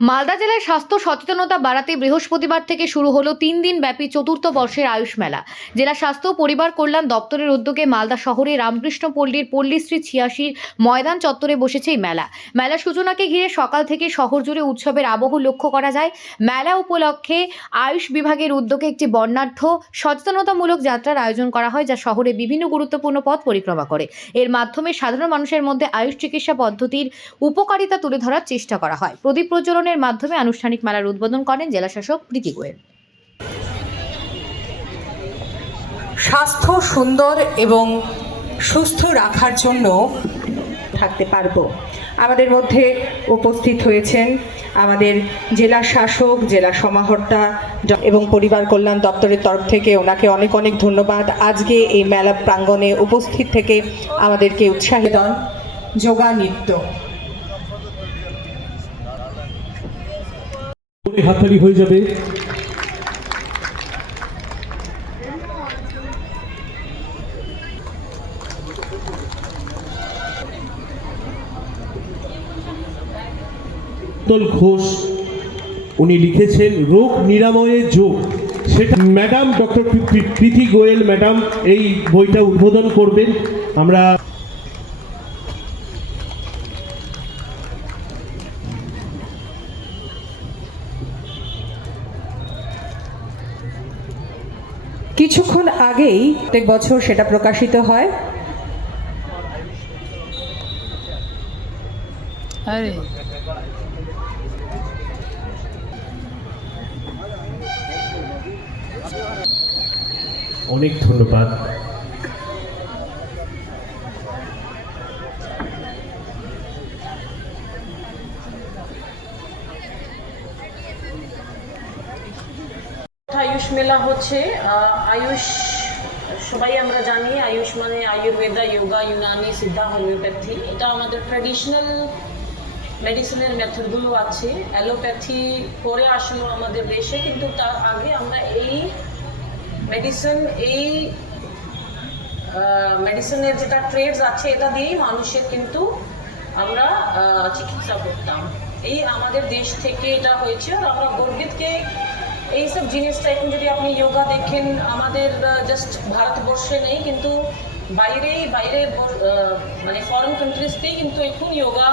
মালদা জেলায় স্বাস্থ্য সচেতনতা বাড়াতে বৃহস্পতিবার থেকে শুরু হলো তিন দিন ব্যাপী চতুর্থ বর্ষের আয়ুষ মেলা। জেলা স্বাস্থ্য পরিবার কল্যাণ দপ্তরের উদ্যোগে মালদা শহরে রামকৃষ্ণ পল্লীর পল্লীশ্রী ছিয়াশি ময়দান চত্বরে বসেছে এই মেলা। মেলা সূচনাকে ঘিরে সকাল থেকে শহর জুড়ে উৎসবের আবহ লক্ষ্য করা যায়। মেলা উপলক্ষে আয়ুষ বিভাগের উদ্যোগে একটি বর্ণাঢ্য, সচেতনতামূলক যাত্রার আয়োজন করা হয়, যা শহরে বিভিন্ন গুরুত্বপূর্ণ পথ পরিক্রমা করে। এর মাধ্যমে সাধারণ মানুষের মধ্যে আয়ুষ চিকিৎসা পদ্ধতির উপকারিতা তুলে ধরার চেষ্টা করা হয়। প্রদীপ প্রজ্বলনের মাধ্যমে আনুষ্ঠানিক মেলার উদ্বোধন করেন জেলাশাসক প্রীতি গোয়েল। স্বাস্থ্য সুন্দর এবং সুস্থ রাখার জন্য থাকতে পারব। আমাদের মধ্যে উপস্থিত হয়েছেন আমাদের জেলা শাসক, জেলা সমাহর্তা এবং পরিবার কল্যাণ দপ্তরের তরফ থেকে ওনাকে অনেক অনেক ধন্যবাদ। আজকে এই মেলা প্রাঙ্গণে উপস্থিত থেকে আমাদেরকে উৎসাহিত যোগা নৃত্য। হাততালি হয়ে যাবে। ঘোষ, উনি লিখেছেন, রোগ নিরাময়ের যোগ। সেটা madam doctor Preeti Goel madam এই বইটা উদ্বোধন করবেন। আমরা কিছুক্ষণ আগেই প্রত্যেক বছর সেটা প্রকাশিত হয়। অনেক ধন্যবাদ। আয়ুষ মেলা হচ্ছে আয়ুষ, সবাই আমরা জানি আয়ুষ মানে আয়ুর্বেদা যোগা ইউনানি, সিদ্ধা, হোমিওপ্যাথি। এটা আমাদের ট্র্যাডিশনাল মেডিসিনের মেথডগুলো আছে। অ্যালোপ্যাথি পরে আসলো আমাদের দেশে, কিন্তু তার আগে আমরা এই মেডিসিন এই মেডিসিনের যেটা ট্রেডস আছে, এটা দিয়েই মানুষের কিন্তু আমরা চিকিৎসা করতাম। এই আমাদের দেশ থেকে এটা হয়েছে, আর আমরা গর্বিতকে এইসব জিনিসটা এখন যদি আপনি যোগা দেখেন, আমাদের জাস্ট ভারতবর্ষে নেই, কিন্তু বাইরেই, বাইরে মানে ফরেন কান্ট্রিজতেই কিন্তু এখন যোগা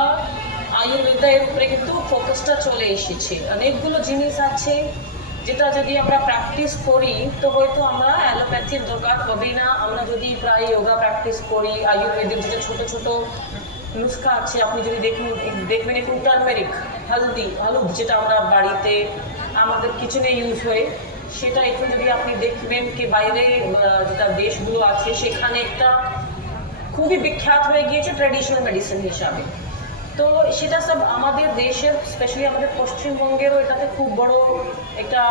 আয়ুর্বেদা এর উপরে কিন্তু ফোকাসটা চলে এসেছে। অনেকগুলো জিনিস আছে, যেটা যদি আমরা প্র্যাকটিস করি, তো হয়তো আমরা অ্যালোপ্যাথির দরকার হবে না। আমরা যদি প্রায় যোগা প্র্যাকটিস করি আয়ুর্বেদের যেটা ছোট ছোট নুস্খা আছে, আপনি যদি দেখুন, দেখবেন একটু টার্মেরিক হলদি হলুদ যেটা আমরা বাড়িতে আমাদের কিচেনে ইউজ হয়। সেটা একটু যদি আপনি দেখবেন কি বাইরে যেটা দেশগুলো আছে, সেখানে একটা খুবই বিখ্যাত হয়ে গিয়েছে ট্র্যাডিশনাল মেডিসিন হিসাবে। তো সেটা সব আমাদের দেশের স্পেশালি আমাদের পশ্চিমবঙ্গেরও এটাতে খুব বড় একটা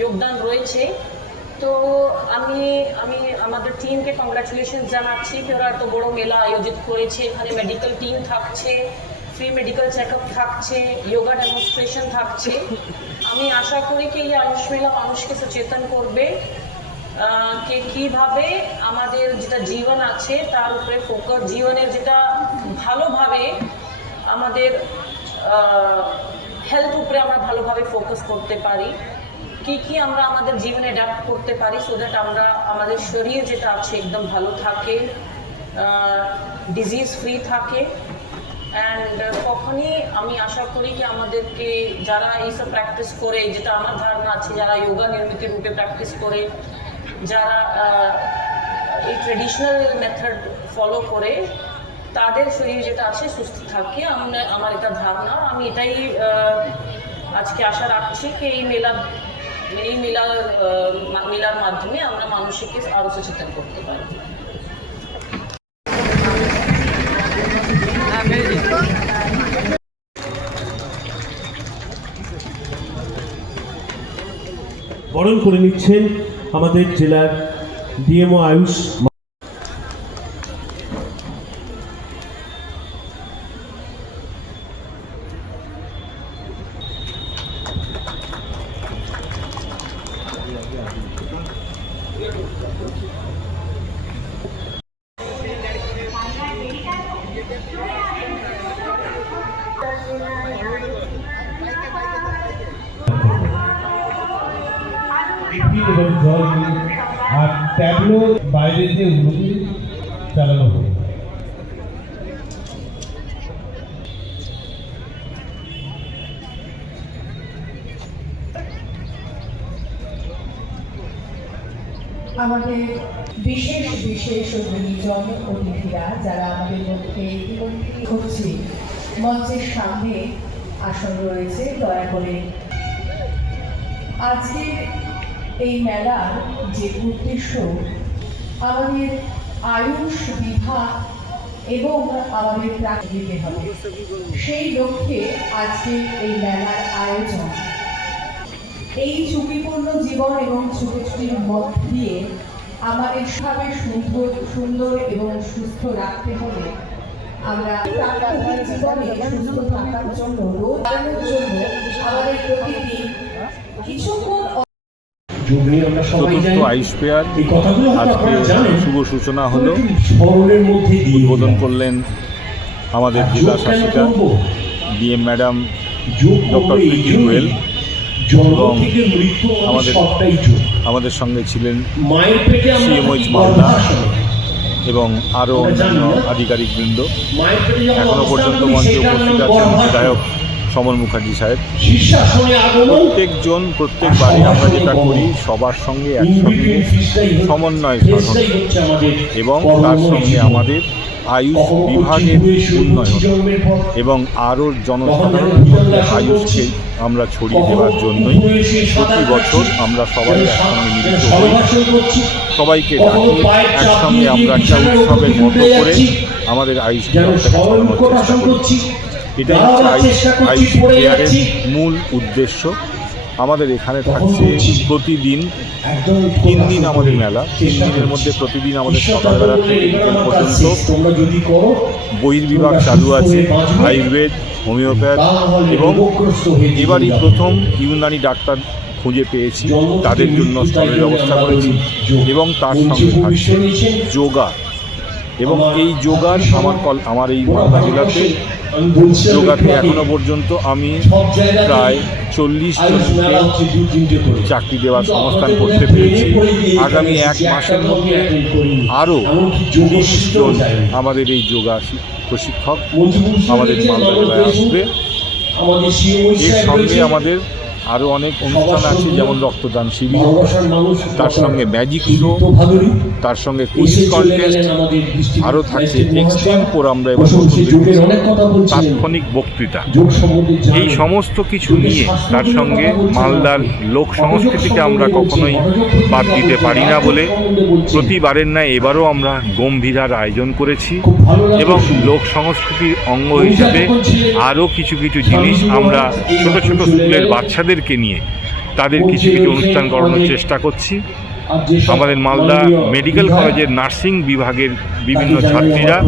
যোগদান রয়েছে। তো আমি আমি, আমাদের টিমকে কংগ্রাচুলেশন জানাচ্ছি। কি ওরা এত বড় মেলা আয়োজিত করেছে। এখানে মেডিকেল টিম থাকছে ফ্রি মেডিকেল চেক থাকছে যোগা ডেমনস্ট্রেশন থাকছে। আমি আশা করি কি এই মেলা মানুষকে সচেতন করবে কে কীভাবে আমাদের যেটা জীবন আছে তার উপরে ফোকাস জীবনের যেটা ভালোভাবে আমাদের হেলথ উপরে আমরা ভালোভাবে ফোকাস করতে পারি, কি কি আমরা আমাদের জীবনে অ্যাডাপ্ট করতে পারি সো দ্যাট আমরা আমাদের শরীর যেটা আছে একদম ভালো থাকে ডিজিজ ফ্রি থাকে। অ্যান্ড কখনই আমি আশা করি কি আমাদেরকে যারা এইসব প্র্যাকটিস করে যেটা আমার ধারণা আছে যারা যোগা নিয়মিত রূপে প্র্যাকটিস করে যারা এই ট্রেডিশনাল মেথড ফলো করে তাদের শরীর যেটা আছে সুস্থ থাকে আমরা এটা ধারণা। আমি এটাই আজকে আশা রাখছি কি এই মেলা এই মেলার আহ, মা- মেলার মাধ্যমে আমরা মানুষকে আরও সচেতন করতে পারি। বরণ করে নিচ্ছেন আমাদের জেলার DMO Ayush Thank you. Tableau বাইরে যে উন্নতি চালানো হবে আমাদের বিশেষ বিশেষ ও অতিথিরা যারা আমাদের মধ্যে ইতিমধ্যে হচ্ছে মঞ্চের সামনে আসন রয়েছে, দয়া করে আজকের এই মেলার যে উদ্দেশ্য, আমাদের আয়ুষ বিভাগ এবং আমাদের প্রাক দিতে হবে। সেই লক্ষ্যে আজকে এই মেলার আয়োজন। এই ঝুঁকিপূর্ণ জীবন এবং ছুটোছুটির মধ্য দিয়ে আমাদের সবে সুন্দর সুন্দর এবং সুস্থ রাখতে হলে আমরা জীবনে সুস্থ থাকার জন্য রোগ জন্য আমাদের প্রতিদিন কিছুক্ষণ যোগ নিয়ে আমরা সবাই চতুর্থ আয়ুষ পেয়ার। এই কথাগুলো আজকে শুভ সূচনা হলো। উদ্বোধন করলেন আমাদের জেলা শাসিকা DM madam doctor Preeti Goel এবং আমাদের- আমাদের সঙ্গে ছিলেন CMOH মালদা। এবং আরও অন্যান্য? আধিকারিকবৃন্দ। মায়ের পেটে যখন এখনও পর্যন্ত মঞ্চে উপস্থিত আছেন বিধায়ক সমর মুখার্জি সাহেব। প্রত্যেকজন প্রত্যেকবারই আমরা যেটা করি সবার সঙ্গে একসঙ্গে সমন্বয় সাধন এবং তার সঙ্গে আমাদের আয়ুষ বিভাগের উন্নয়ন এবং আরও জনসাধারণের মধ্যে আয়ুষকে আমরা ছড়িয়ে দেওয়ার জন্যই প্রতি বছর আমরা সবাই একসঙ্গে মিলিত হই। সবাইকে ডাকি একসঙ্গে আমরা একটা উৎসবের মতো করে আমাদের আয়ুষ বিভাগটাকে চেষ্টা করি। এটাই হচ্ছে মূল উদ্দেশ্য। আমাদের এখানে থাকছে প্রতিদিন তিন দিন আমাদের মেলা। তিন দিনের মধ্যে প্রতিদিন আমাদের সকালবেলা থেকে বিকেল পর্যন্ত করো বহির্বিভাগ চালু আছে আয়ুর্বেদ হোমিওপ্যাথ এবং এবারই প্রথম ইউনানি ডাক্তার খুঁজে পেয়েছি। তাদের জন্য স্থলের ব্যবস্থা করেছি এবং তার সঙ্গে থাকছে যোগা। এবং এই যোগার আমার কল আমার এই মালদা জেলাতে যোগাতে এখনও পর্যন্ত আমি প্রায় চল্লিশ জনকে চাকরি দেওয়ার সংস্থান করতে পেরেছি। আগামী এক মাসের মধ্যে আরও তিরিশ জন আমাদের এই যোগা প্রশিক্ষক আমাদের মালদা জেলায় আসবে। এর সঙ্গে আমাদের আরও অনেক অনুষ্ঠান আছে যেমন রক্তদান শিবির তার সঙ্গে ম্যাজিক শো তার সঙ্গে কুইজ কন্টেস্ট আরও থাকছে এক্সটেম্পোর আমরা এবার তাৎক্ষণিক বক্তৃতা। এই সমস্ত কিছু নিয়ে তার সঙ্গে মালদার লোক সংস্কৃতিকে আমরা কখনোই বাদ দিতে পারি না বলে প্রতিবারের ন্যায় এবারও আমরা গম্ভীরার আয়োজন করেছি এবং লোক সংস্কৃতির অঙ্গ হিসেবে আরও কিছু কিছু জিনিস আমরা ছোট ছোট স্কুলের বাচ্চাদেরকে নিয়ে তাদের কিছু কিছু অনুষ্ঠান করানোর চেষ্টা করছি। আমাদের মালদা মেডিকেল কলেজের নার্সিং বিভাগের বিভিন্ন ছাত্রীরা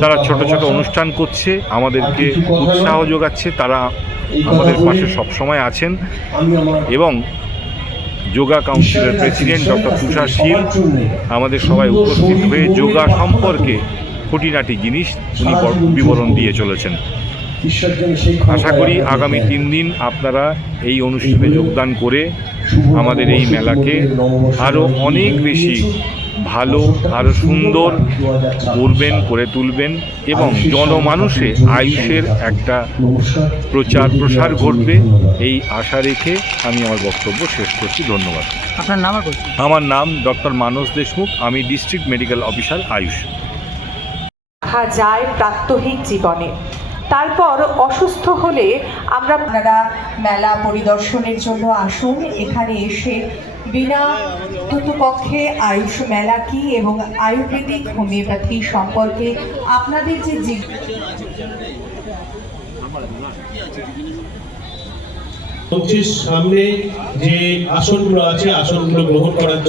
তারা ছোট ছোট অনুষ্ঠান করছে আমাদেরকে উৎসাহ যোগাচ্ছে তারা আমাদের পাশে সবসময় আছেন। এবং যোগা কাউন্সিলের প্রেসিডেন্ট ডক্টর তুষার শীল আমাদের সবাই উপস্থিত হয়ে যোগা সম্পর্কে খুঁটিনাটি জিনিস উনি বিবরণ দিয়ে চলেছেন। আশা করি আগামী তিন দিন আপনারা এই অনুষ্ঠানে যোগদান করে আমাদের এই মেলাকে আরও অনেক বেশি ভালো আরও সুন্দর করবেন করে তুলবেন এবং জনমানুষে আয়ুষের একটা প্রচার প্রসার ঘটবে। এই আশা রেখে আমি আমার বক্তব্য শেষ করছি। ধন্যবাদ। আপনার নাম আমার নাম ডক্টর মানস দেশমুখ। আমি ডিস্ট্রিক্ট মেডিকেল অফিসার আয়ুষ। যায় প্রাত্যহিক জীবনে। তারপর অসুস্থ হলে আমরা আপনারা মেলা পরিদর্শনের জন্য আসুন। এখানে এসে বিনা পক্ষে আয়ুষ মেলা কি এবং আয়ুর্বেদিক হোমিওপ্যাথি সম্পর্কে আপনাদের যে সামনে যে আসনগুলো আছে, আসনগুলো গ্রহণ করার